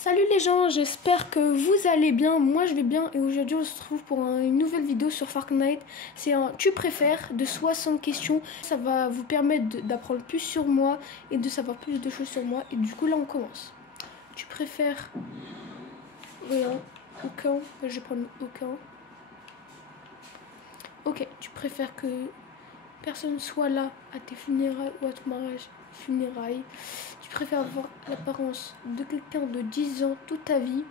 Salut les gens, j'espère que vous allez bien, moi je vais bien et aujourd'hui on se retrouve pour une nouvelle vidéo sur Fortnite. C'est un tu préfères de 60 questions, ça va vous permettre d'apprendre plus sur moi et de savoir plus de choses sur moi et du coup là on commence. Tu préfères rien, aucun, je vais prendre aucun. Ok, tu préfères que personne soit là à tes funérailles ou à ton mariage funérailles. Tu préfères avoir l'apparence de quelqu'un de 10 ans toute ta vie,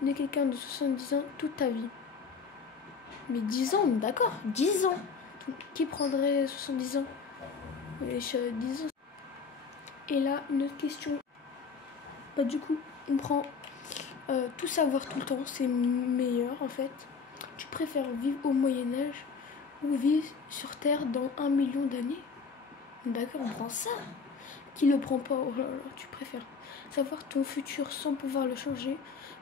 de quelqu'un de 70 ans toute ta vie. Mais 10 ans, d'accord, 10 ans. Donc, qui prendrait 70 ans? 10 ans. Et là, une autre question. Bah, du coup, on prend tout savoir tout le temps, c'est meilleur en fait. Tu préfères vivre au Moyen-Âge ou vivre sur Terre dans 1 million d'années? D'accord, on prend ça. Qui le prend pas? Oh là là, tu préfères savoir ton futur sans pouvoir le changer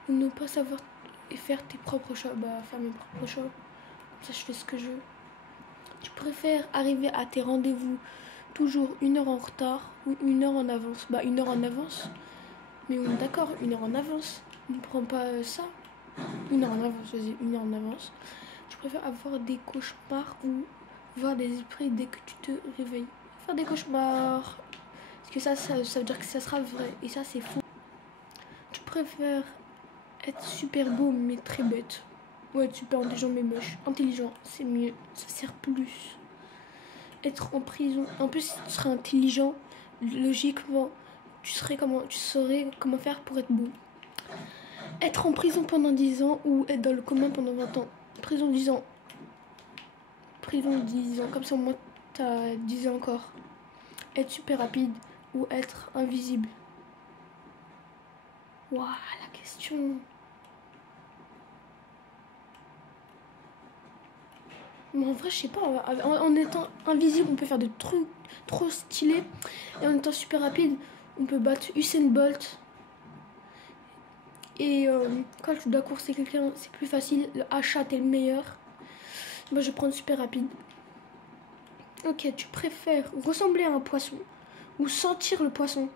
ou ne pas savoir et faire tes propres choix? Bah, faire mes propres choix. Comme ça, je fais ce que je veux. Tu préfères arriver à tes rendez-vous toujours 1 heure en retard ou 1 heure en avance? Bah, 1 heure en avance. Mais on est d'accord, 1 heure en avance. On ne prend pas ça. 1 heure en avance, vas-y, 1 heure en avance. Tu préfères avoir des cauchemars ou voir des esprits dès que tu te réveilles? Faire des cauchemars. Parce que ça veut dire que ça sera vrai. Et ça, c'est faux. Tu préfères être super beau mais très bête? Ouais, être super intelligent mais moche. Intelligent, c'est mieux. Ça sert plus. Être en prison. En plus, si tu serais intelligent, logiquement, tu saurais comment faire pour être beau. Être en prison pendant 10 ans ou être dans le coma pendant 20 ans? Prison 10 ans. Prison 10 ans. Comme ça, au moins, t'as 10 ans encore. Être super rapide ou être invisible? Waouh, la question. Mais en vrai, je sais pas. En étant invisible, on peut faire des trucs trop stylés. Et en étant super rapide, on peut battre Usain Bolt. Et quand tu dois courser quelqu'un, c'est plus facile. Le achat est le meilleur. Moi, je vais prendre super rapide. Ok, tu préfères ressembler à un poisson ou sentir le poisson?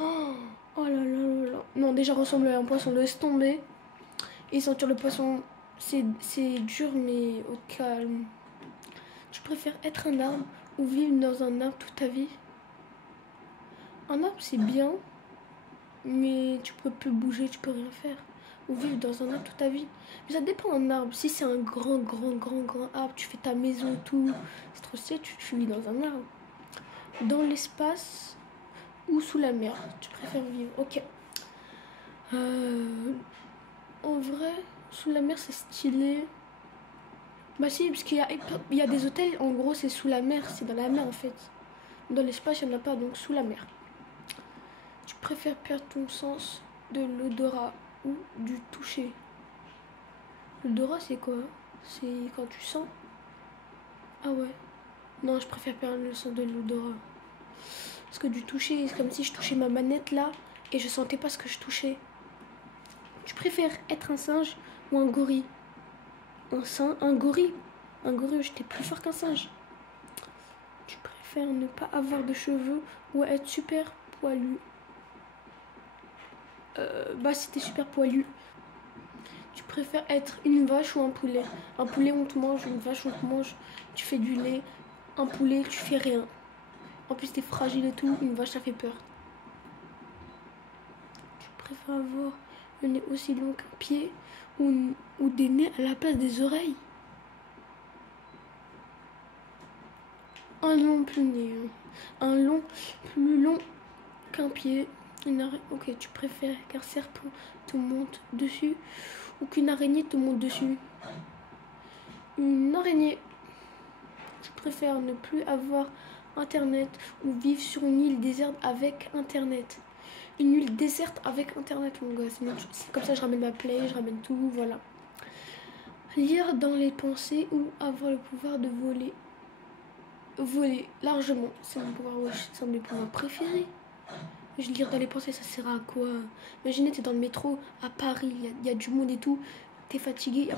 Oh là là là là. Non, déjà ressembler à un poisson, laisse tomber. Et sentir le poisson, c'est dur, mais au calme. Tu préfères être un arbre ou vivre dans un arbre toute ta vie? Un arbre, c'est bien, mais tu peux plus bouger, tu peux rien faire. Ou vivre dans un arbre toute ta vie. Mais ça dépend d'un arbre. Si c'est un grand arbre, tu fais ta maison et tout, c'est trop stylé, tu vis dans un arbre. Dans l'espace ou sous la mer, tu préfères vivre? Ok. En vrai, sous la mer, c'est stylé. Bah si, parce qu'il y a des hôtels, en gros, c'est sous la mer, c'est dans la mer en fait. Dans l'espace, il n'y en a pas, donc sous la mer. Tu préfères perdre ton sens de l'odorat ou du toucher? L'odorat, c'est quoi? C'est quand tu sens? Ah ouais. Non, je préfère perdre le sens de l'odorat. Parce que du toucher, c'est comme si je touchais ma manette là et je sentais pas ce que je touchais. Tu préfères être un singe ou un gorille? Un gorille. Un gorille, j'étais plus fort qu'un singe. Tu préfères ne pas avoir de cheveux ou être super poilu? Bah si t'es super poilu. Tu préfères être une vache ou un poulet? Un poulet on te mange, une vache on te mange, tu fais du lait. Un poulet tu fais rien. En plus t'es fragile et tout, une vache ça fait peur. Tu préfères avoir un nez aussi long qu'un pied ou des nez à la place des oreilles? Un long plus nez. Un long plus long qu'un pied. Ok, tu préfères qu'un serpent te monte dessus ou qu'une araignée te monte dessus? Une araignée. Tu préfères ne plus avoir internet ou vivre sur une île déserte avec internet? Une île déserte avec internet, mon gars. C'est comme ça, je ramène ma play, je ramène tout, voilà. Lire dans les pensées ou avoir le pouvoir de voler? Voler, largement. C'est mon pouvoir, wesh. C'est un de mes pouvoirs préférés. Je lire dans les pensées, ça sert à quoi? Imaginez, t'es dans le métro à Paris, il y a du monde et tout, t'es fatigué,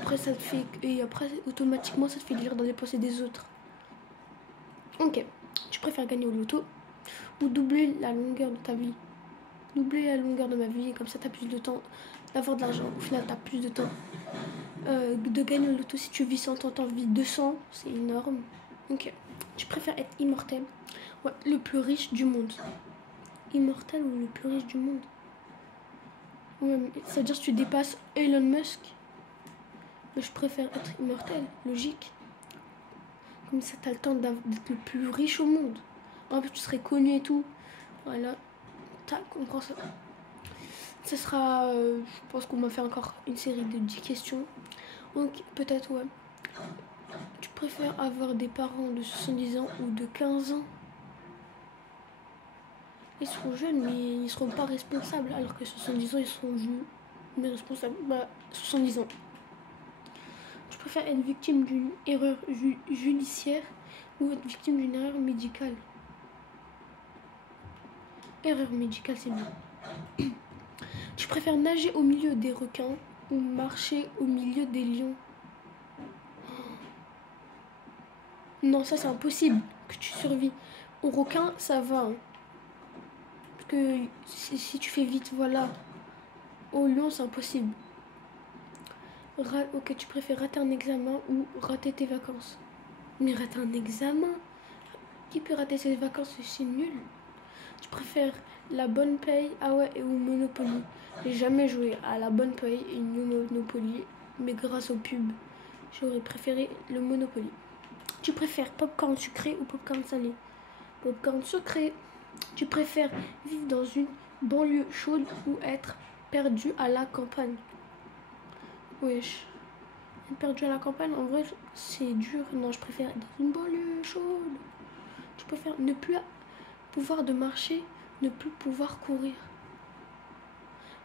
et après automatiquement ça te fait lire dans les pensées des autres. Ok, tu préfères gagner au loto ou doubler la longueur de ta vie? doubler la longueur de ma vie, et comme ça t'as plus de temps d'avoir de l'argent. Au final t'as plus de temps de gagner le loto. Si tu vis 100 ans, t'en vis 200, c'est énorme. Ok, tu préfères être immortel? Ouais, le plus riche du monde. Immortel ou le plus riche du monde? Ouais, ça veut dire que tu dépasses Elon Musk. Mais je préfère être immortel, logique. Comme ça, t'as le temps d'être le plus riche au monde. En plus, tu serais connu et tout. Voilà. Tac, on prend ça. Ce sera... je pense qu'on va faire encore une série de 10 questions. Donc, peut-être, ouais. Tu préfères avoir des parents de 70 ans ou de 15 ans? Ils seront jeunes, mais ils seront pas responsables. Alors que 70 ans, ils seront jeunes, mais responsables. Bah, 70 ans. Je préfère être victime d'une erreur judiciaire ou être victime d'une erreur médicale. Erreur médicale, c'est mieux. Tu préfères nager au milieu des requins ou marcher au milieu des lions? Non, ça c'est impossible que tu survis. Au requin, ça va. Hein. Parce que si tu fais vite, voilà. Au lion, c'est impossible. Ok, tu préfères rater un examen ou rater tes vacances? Mais rater un examen? Qui peut rater ses vacances? C'est nul. Tu préfères la bonne paye, ah ouais, ou Monopoly? J'ai jamais joué à la bonne paye et Monopoly, mais grâce au pub, j'aurais préféré le Monopoly. Tu préfères popcorn sucré ou popcorn salé? Popcorn sucré. Tu préfères vivre dans une banlieue chaude ou être perdu à la campagne? Wesh. Être perdu à la campagne, en vrai, c'est dur. Non, je préfère être dans une banlieue chaude. Tu préfères ne plus pouvoir de marcher, ne plus pouvoir courir?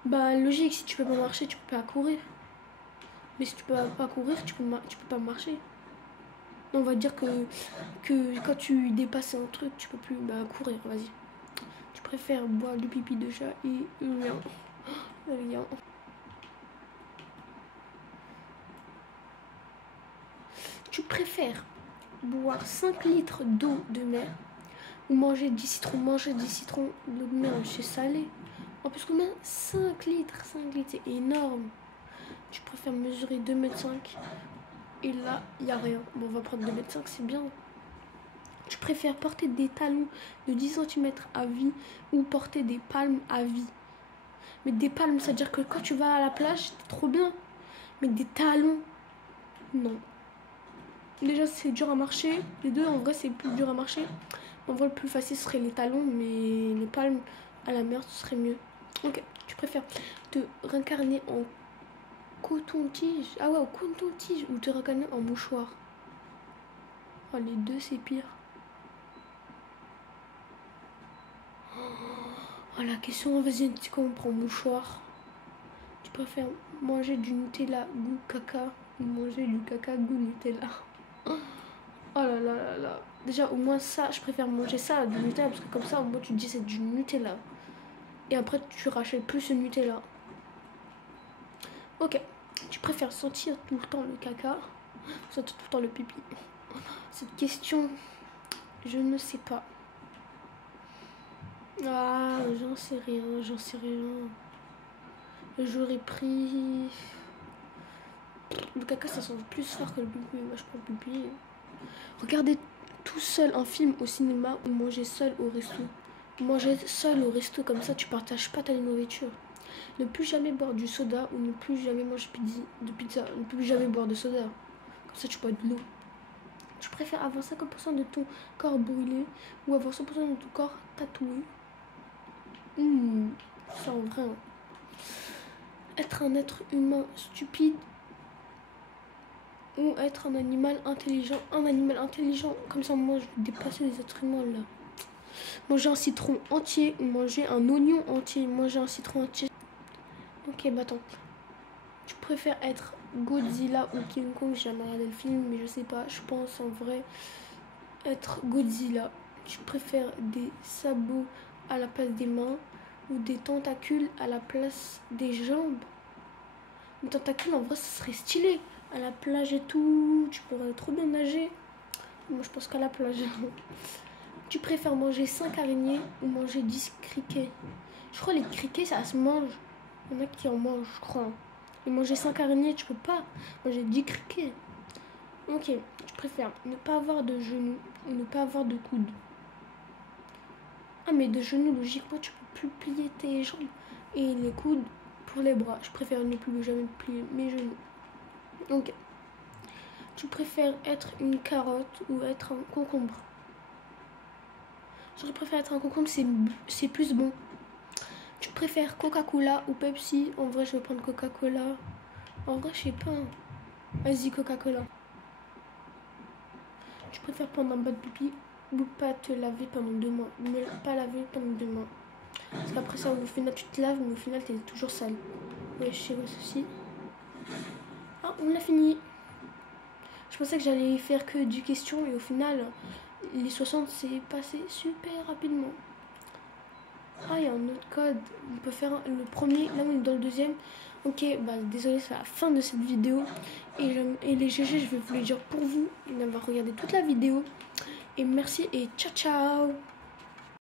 Bah logique, si tu peux pas marcher, tu peux pas courir. Mais si tu peux pas courir, tu peux pas marcher. On va dire que quand tu dépasses un truc, tu peux plus courir, vas-y. Tu préfères boire du pipi de chat et rien. Tu préfères boire 5 litres d'eau de mer ou manger 10 citrons? Manger 10 citrons, l'eau de mer, c'est salé. En plus, combien? 5 litres. 5 litres, c'est énorme. Tu préfères mesurer 2,5 m et là, il n'y a rien. Bon, on va prendre 2,5 m, c'est bien. Tu préfères porter des talons de 10 cm à vie ou porter des palmes à vie? Mais des palmes, ça veut dire que quand tu vas à la plage, c'est trop bien. Mais des talons, non. Déjà, c'est dur à marcher. Les deux, en vrai, c'est plus dur à marcher. En vrai, le plus facile serait les talons, mais les palmes à la mer, ce serait mieux. Ok, tu préfères te réincarner en coton-tige? Ah ouais, en coton-tige ou te réincarner en mouchoir? Oh, les deux, c'est pire. Oh, la question, vas-y, tu comprends, mouchoir. Tu préfères manger du Nutella goût caca ou manger du caca goût Nutella? Oh là là là là. Déjà, au moins ça, je préfère manger ça, du Nutella, parce que comme ça, au moins tu te dis c'est du Nutella. Et après, tu rachètes plus ce Nutella. Ok. Tu préfères sentir tout le temps le caca ou sentir tout le temps le pipi? Cette question, je ne sais pas. Ah, j'en sais rien. J'aurais pris... Le caca, ça sent plus fort que le pipi. Moi, je prends le pipi. Regarder tout seul un film au cinéma ou manger seul au resto? Manger seul au resto, comme ça, tu partages pas ta nourriture. Ne plus jamais boire du soda ou ne plus jamais manger de pizza. Ne plus jamais boire de soda. Comme ça, tu bois de l'eau. Tu préfères avoir 50% de ton corps brûlé ou avoir 100% de ton corps tatoué? Ça en vrai. Être un être humain stupide ou être un animal intelligent? Un animal intelligent, comme ça moi je vais dépasser les êtres humains là. Manger un citron entier ou manger un oignon entier? Manger un citron entier. Ok, bah attends. Tu préfères être Godzilla ou King Kong? J'ai jamais regardé le film, mais je sais pas. Je pense en vrai être Godzilla. Tu préfères des sabots à la place des mains ou des tentacules à la place des jambes? Les tentacules, en vrai, ça serait stylé. À la plage et tout, tu pourrais trop bien nager. Moi, je pense qu'à la plage. Tu préfères manger 5 araignées ou manger 10 criquets? Je crois les criquets, ça se mange. Il y en a qui en mangent, je crois. Et manger 5 araignées, tu peux pas. Manger 10 criquets. Ok, je préfère ne pas avoir de genoux ou ne pas avoir de coude. Ah, mais de genoux, logiquement, tu peux plus plier tes jambes. Et les coudes pour les bras. Je préfère ne plus jamais plier mes genoux. Ok. Tu préfères être une carotte ou être un concombre? Je préfère être un concombre, c'est plus bon. Tu préfères Coca-Cola ou Pepsi? En vrai, je vais prendre Coca-Cola. En vrai, je sais pas. Vas-y, Coca-Cola. Tu préfères prendre un bain de pipi ou pas te laver pendant 2 mois? Ne pas laver pendant 2 mois. Parce qu'après ça, au final, tu te laves, mais au final, t'es toujours sale. Ouais, je sais pas ceci. Ah, on l'a fini. Je pensais que j'allais faire que du question et au final, les 60, c'est passé super rapidement. Ah, il y a un autre code. On peut faire le premier, là on est dans le deuxième. Ok, bah désolé, c'est la fin de cette vidéo. Et les GG, je vais vous les dire pour vous d'avoir regardé toute la vidéo. Et merci et ciao ciao.